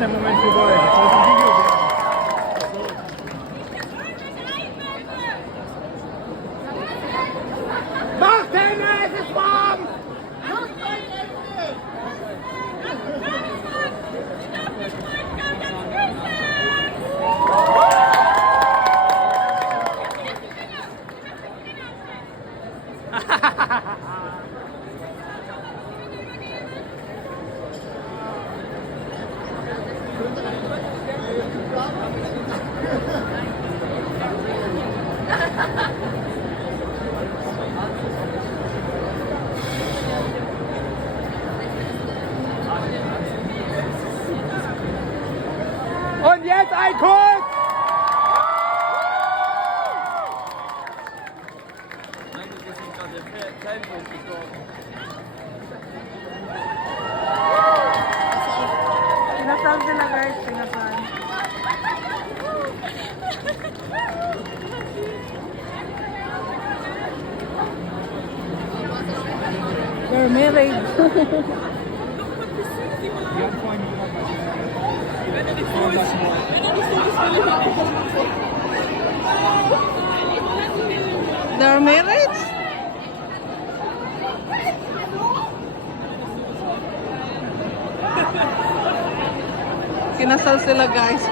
ten momentu boje. To jest video. Martinez is one! Und jetzt ein Kuss! Pinasal sila guys, pinasal. They're married. They're married? Kinasal sila guys.